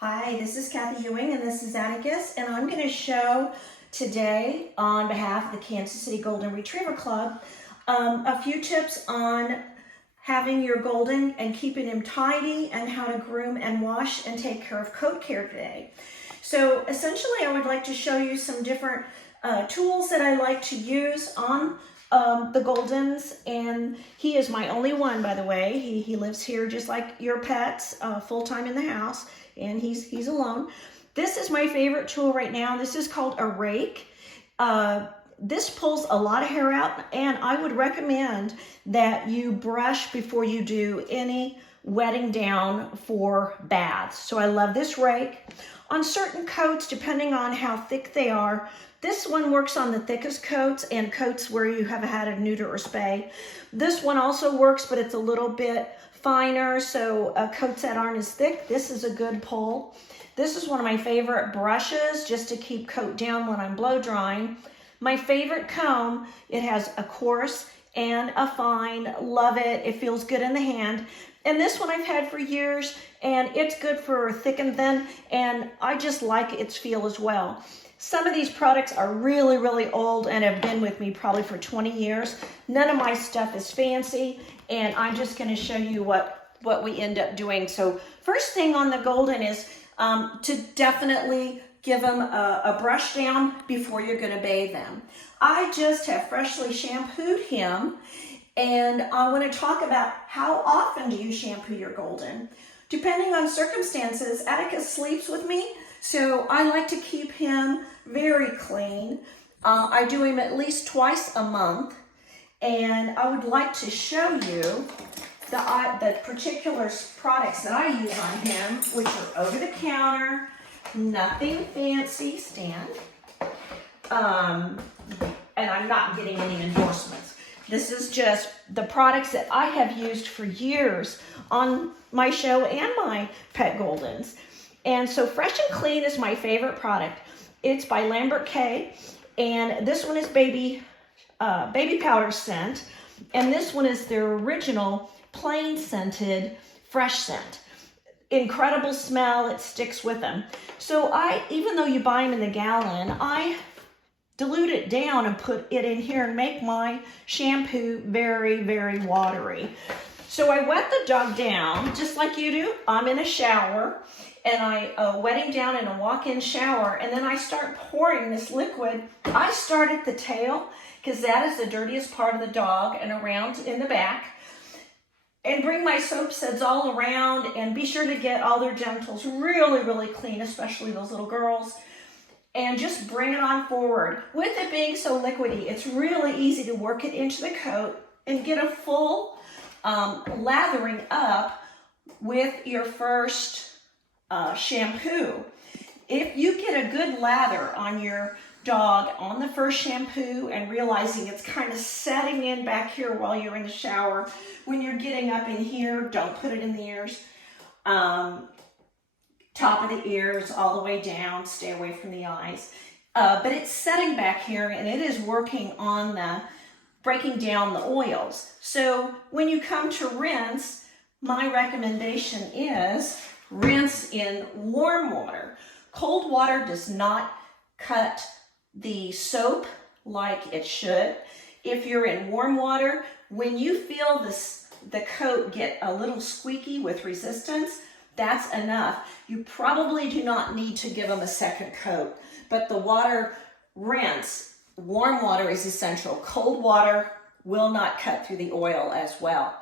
Hi, this is Kathy Ewing and this is Atticus, and I'm going to show today on behalf of the Kansas City Golden Retriever Club a few tips on having your golden and keeping him tidy and how to groom and wash and take care of coat care today. So essentially I would like to show you some different tools that I like to use on the Goldens, and he is my only one, by the way. He lives here just like your pets, full-time in the house, and he's alone. This is my favorite tool right now. This is called a rake. This pulls a lot of hair out, and I would recommend that you brush before you do any wetting down for baths. So I love this rake. On certain coats, depending on how thick they are, this one works on the thickest coats and coats where you have had a neuter or spay. This one also works, but it's a little bit finer, so coats that aren't as thick, this is a good pull. This is one of my favorite brushes just to keep coat down when I'm blow drying. My favorite comb, it has a coarse and a fine. Love it. It feels good in the hand. And this one I've had for years, and it's good for thick and thin, and I just like its feel as well. Some of these products are really, really old and have been with me probably for 20 years. None of my stuff is fancy, and I'm just going to show you what we end up doing. So first thing on the Golden is to definitely give them a brush down before you're going to bathe them. I just have freshly shampooed him, and I want to talk about how often do you shampoo your Golden. Depending on circumstances, Atticus sleeps with me, so I like to keep him very clean. I do him at least twice a month, and I would like to show you the particular products that I use on him, which are over the counter, nothing fancy, stand. And I'm not getting any endorsements. This is just the products that I have used for years on my show and my pet Goldens. And so Fresh and Clean is my favorite product. It's by Lambert K, and this one is baby powder scent, and this one is their original plain scented fresh scent. Incredible smell, it sticks with them. So even though you buy them in the gallon, I dilute it down and put it in here and make my shampoo very, very watery. So I wet the dog down just like you do. I'm in a shower, and I wet him down in a walk-in shower, and then I start pouring this liquid. I start at the tail because that is the dirtiest part of the dog, and around in the back, and bring my soap suds all around, and be sure to get all their genitals really, really clean, especially those little girls, and just bring it on forward. With it being so liquidy, it's really easy to work it into the coat and get a full lathering up with your first shampoo. If you get a good lather on your dog on the first shampoo and realizing it's kind of setting in back here while you're in the shower, when you're getting up in here, don't put it in the ears. Top of the ears all the way down, stay away from the eyes. But it's setting back here, and it is working on breaking down the oils. So when you come to rinse, my recommendation is rinse in warm water. Cold water does not cut the soap like it should. If you're in warm water, when you feel the coat get a little squeaky with resistance, that's enough. You probably do not need to give them a second coat, but the water rinse, warm water is essential. Cold water will not cut through the oil as well.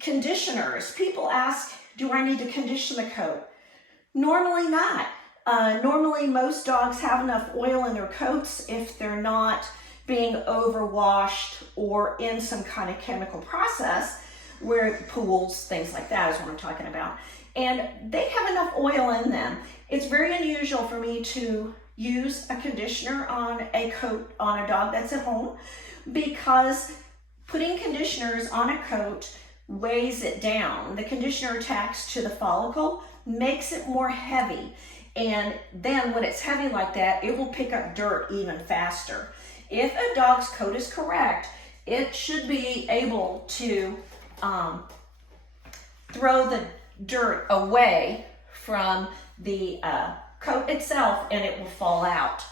Conditioners. People ask, do I need to condition the coat? Normally not. Normally most dogs have enough oil in their coats if they're not being overwashed or in some kind of chemical process where pools, things like that is what I'm talking about. And they have enough oil in them. It's very unusual for me to use a conditioner on a coat on a dog that's at home, because putting conditioners on a coat weighs it down. The conditioner attacks to the follicle, makes it more heavy. And then when it's heavy like that, it will pick up dirt even faster. If a dog's coat is correct, it should be able to throw the dirt away from the coat itself and it will fall out.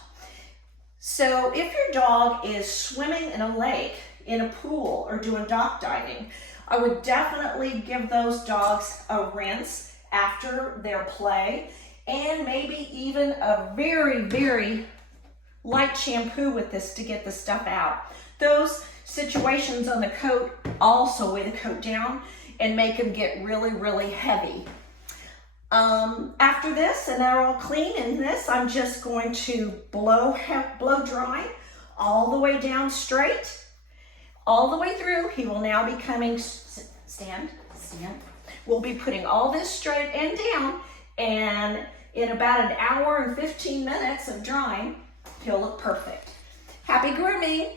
So if your dog is swimming in a lake, in a pool, or doing dock diving, I would definitely give those dogs a rinse after their play, and maybe even a very, very light shampoo with this to get the stuff out. Those situations on the coat also weigh the coat down and make them get really, really heavy. After this, and they're all clean in this, I'm just going to blow dry all the way down straight, all the way through. He will now be coming, stand. We'll be putting all this straight and down, and in about an hour and 15 minutes of drying, he'll look perfect. Happy grooming!